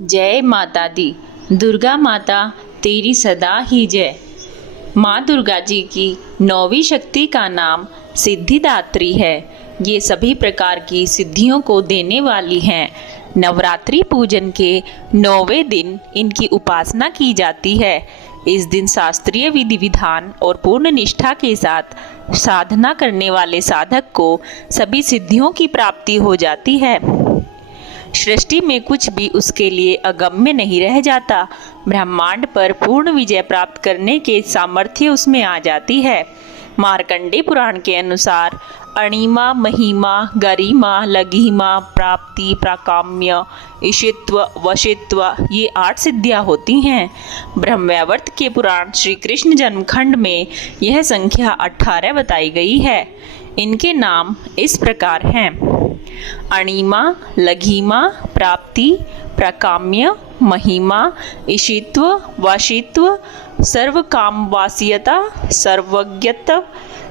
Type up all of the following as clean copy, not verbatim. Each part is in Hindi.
जय माता दी। दुर्गा माता तेरी सदा ही जय। माँ दुर्गा जी की 9वीं शक्ति का नाम सिद्धिदात्री है। ये सभी प्रकार की सिद्धियों को देने वाली हैं। नवरात्रि पूजन के 9वें दिन इनकी उपासना की जाती है। इस दिन शास्त्रीय विधि विधान और पूर्ण निष्ठा के साथ साधना करने वाले साधक को सभी सिद्धियों की प्राप्ति हो जाती है। सृष्टि में कुछ भी उसके लिए अगम्य नहीं रह जाता। ब्रह्मांड पर पूर्ण विजय प्राप्त करने के सामर्थ्य उसमें आ जाती है। मार्कंडेय पुराण के अनुसार अणिमा, महिमा, गरिमा, लघिमा, प्राप्ति, प्राकाम्य, ईशित्व, वशित्व ये 8 सिद्धियां होती हैं। ब्रह्मवैवर्त के पुराण श्री कृष्ण जन्मखंड में यह संख्या 18 बताई गई है। इनके नाम इस प्रकार हैं: अणिमा, लघिमा, प्राप्ति, प्राकाम्य, महिमा, ईशित्व, वशित्व, सर्वकामवासियता, सर्वज्ञत्व,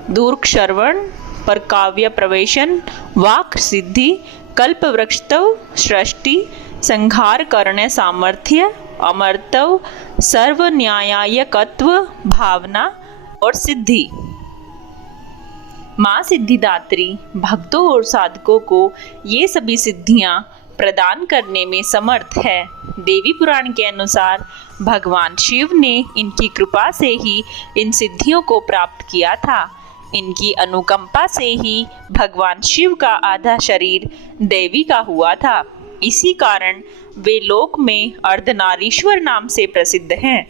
दूरश्रवण, परकाव्य प्रवेशन, वाक् सिद्धि, कल्पवृक्षत्व, सृष्टि, संहार करने सामर्थ्य, अमरत्व, सर्वन्यायकत्व, भावना और सिद्धि। माँ सिद्धिदात्री भक्तों और साधकों को ये सभी सिद्धियाँ प्रदान करने में समर्थ है। देवी पुराण के अनुसार भगवान शिव ने इनकी कृपा से ही इन सिद्धियों को प्राप्त किया था। इनकी अनुकंपा से ही भगवान शिव का आधा शरीर देवी का हुआ था। इसी कारण वे लोक में अर्धनारीश्वर नाम से प्रसिद्ध हैं।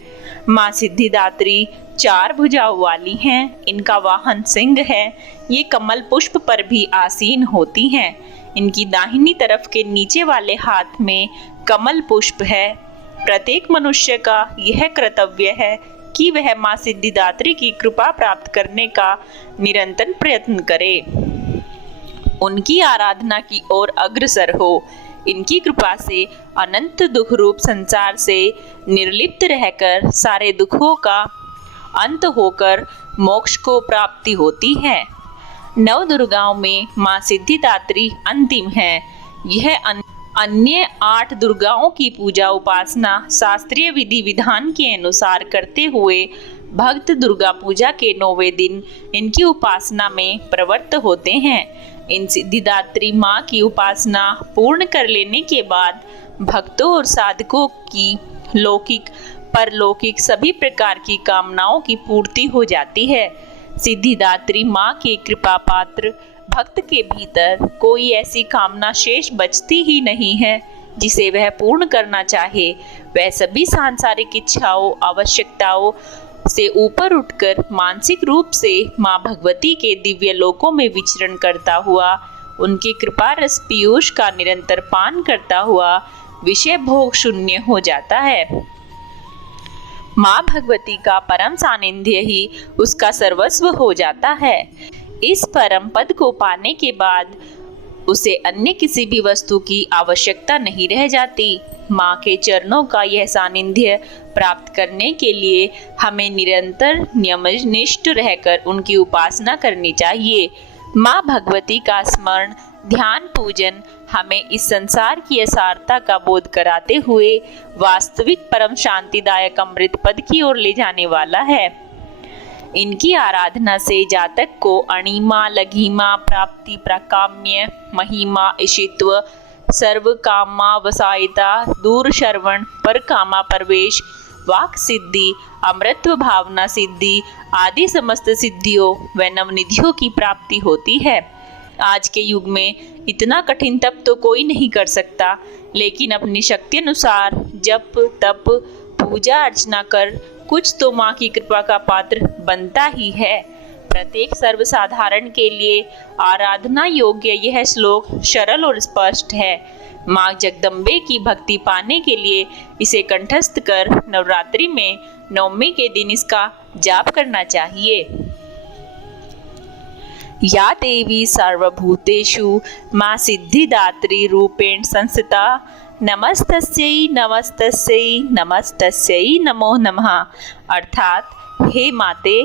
माँ सिद्धिदात्री 4 भुजाओं वाली हैं। इनका वाहन सिंह है। ये कमल पुष्प पर भी आसीन होती हैं। इनकी दाहिनी तरफ के नीचे वाले हाथ में कमल पुष्प है। प्रत्येक मनुष्य का यह कर्तव्य है कि वह माँ सिद्धिदात्री की कृपा प्राप्त करने का निरंतर प्रयत्न करे, उनकी आराधना की ओर अग्रसर हो। इनकी कृपा से अनंत दुख रूप संसार से निर्लिप्त रहकर सारे दुखों का अंत होकर मोक्ष को प्राप्ति होती है। 9 दुर्गाओं में माँ सिद्धिदात्री अंतिम है। यह अन्य 8 दुर्गाओं की पूजा उपासना शास्त्रीय विधि विधान के अनुसार करते हुए भक्त दुर्गा पूजा के 9वें दिन इनकी उपासना में प्रवृत्त होते हैं। इन सिद्धिदात्री माँ की उपासना पूर्ण कर लेने के बाद भक्तों और साधकों की लौकिक परलौकिक सभी प्रकार की कामनाओं की पूर्ति हो जाती है। सिद्धिदात्री माँ के कृपा पात्र भक्त के भीतर कोई ऐसी कामना शेष बचती ही नहीं है जिसे वह पूर्ण करना चाहे। वह सभी सांसारिक इच्छाओं आवश्यकताओं से ऊपर उठकर मानसिक रूप से माँ भगवती के दिव्य लोकों में विचरण करता हुआ, उनकी कृपा रस पीयूष का निरंतर पान करता हुआ विषय भोग शून्य हो जाता है। माँ भगवती का परम सानिध्य ही उसका सर्वस्व हो जाता है। इस परम पद को पाने के बाद उसे अन्य किसी भी वस्तु की आवश्यकता नहीं रह जाती। माँ के चरणों का यह सानिध्य प्राप्त करने के लिए हमें निरंतर नियमनिष्ठ रहकर उनकी उपासना करनी चाहिए। माँ भगवती का स्मरण, ध्यान, पूजन हमें इस संसार की असारता का बोध कराते हुए वास्तविक परम शांतिदायक अमृत पद की ओर ले जाने वाला है। इनकी आराधना से जातक को अणिमा, लघिमा, प्राप्ति, प्राकाम्य, महिमा, ईशित्व, सर्व कामा वसायिता, दूर श्रवण, पर कामा प्रवेश, वाक सिद्धि, अमृतत्व भावना सिद्धि आदि समस्त सिद्धियों व नवनिधियों की प्राप्ति होती है। आज के युग में इतना कठिन तप तो कोई नहीं कर सकता, लेकिन अपनी शक्ति अनुसार जप तप पूजा अर्चना कर कुछ तो माँ की कृपा का पात्र बनता ही है। प्रत्येक सर्वसाधारण के लिए आराधना योग्य यह श्लोक सरल और स्पष्ट है। माँ जगदम्बे की भक्ति पाने के लिए इसे कंठस्थ कर नवरात्रि में 9वें के दिन इसका जाप करना चाहिए। या देवी सर्वभूतेषु माँ सिद्धिदात्री रूपेण संस्थिता, नमस्तस्यै नमस्तस्यै नमस्तस्यै नमो नमः। अर्थात हे माते,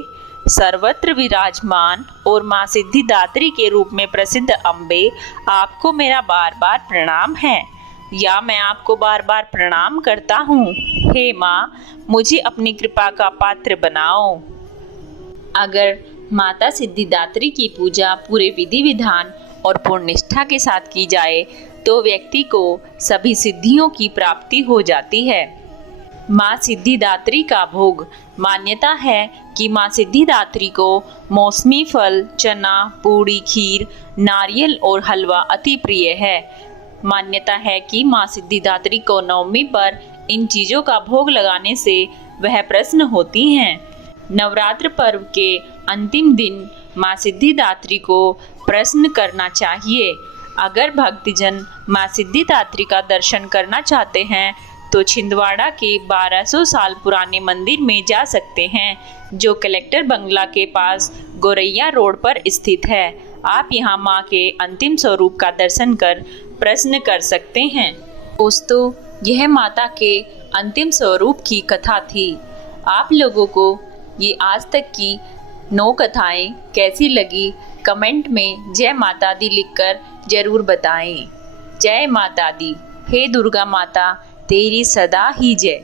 सर्वत्र विराजमान और माँ सिद्धिदात्री के रूप में प्रसिद्ध अम्बे, आपको मेरा बार बार प्रणाम है। या मैं आपको बार बार प्रणाम करता हूँ। हे माँ, मुझे अपनी कृपा का पात्र बनाओ। अगर माता सिद्धिदात्री की पूजा पूरे विधि विधान और पूर्ण निष्ठा के साथ की जाए तो व्यक्ति को सभी सिद्धियों की प्राप्ति हो जाती है। माँ सिद्धिदात्री का भोग। मान्यता है कि माँ सिद्धिदात्री को मौसमी फल, चना, पूड़ी, खीर, नारियल और हलवा अति प्रिय है। मान्यता है कि माँ सिद्धिदात्री को नवमी पर इन चीज़ों का भोग लगाने से वह प्रसन्न होती हैं। नवरात्र पर्व के अंतिम दिन माँ सिद्धिदात्री को प्रसन्न करना चाहिए। अगर भक्तजन माँ सिद्धिदात्री का दर्शन करना चाहते हैं तो छिंदवाड़ा के 1200 साल पुराने मंदिर में जा सकते हैं, जो कलेक्टर बंगला के पास गोरैया रोड पर स्थित है। आप यहां मां के अंतिम स्वरूप का दर्शन कर प्रसन्न कर सकते हैं। दोस्तों, यह माता के अंतिम स्वरूप की कथा थी। आप लोगों को ये आज तक की 9 कथाएं कैसी लगी, कमेंट में जय माता दी लिखकर जरूर बताएं। जय माता दी। हे दुर्गा माता, तेरी सदा ही जय।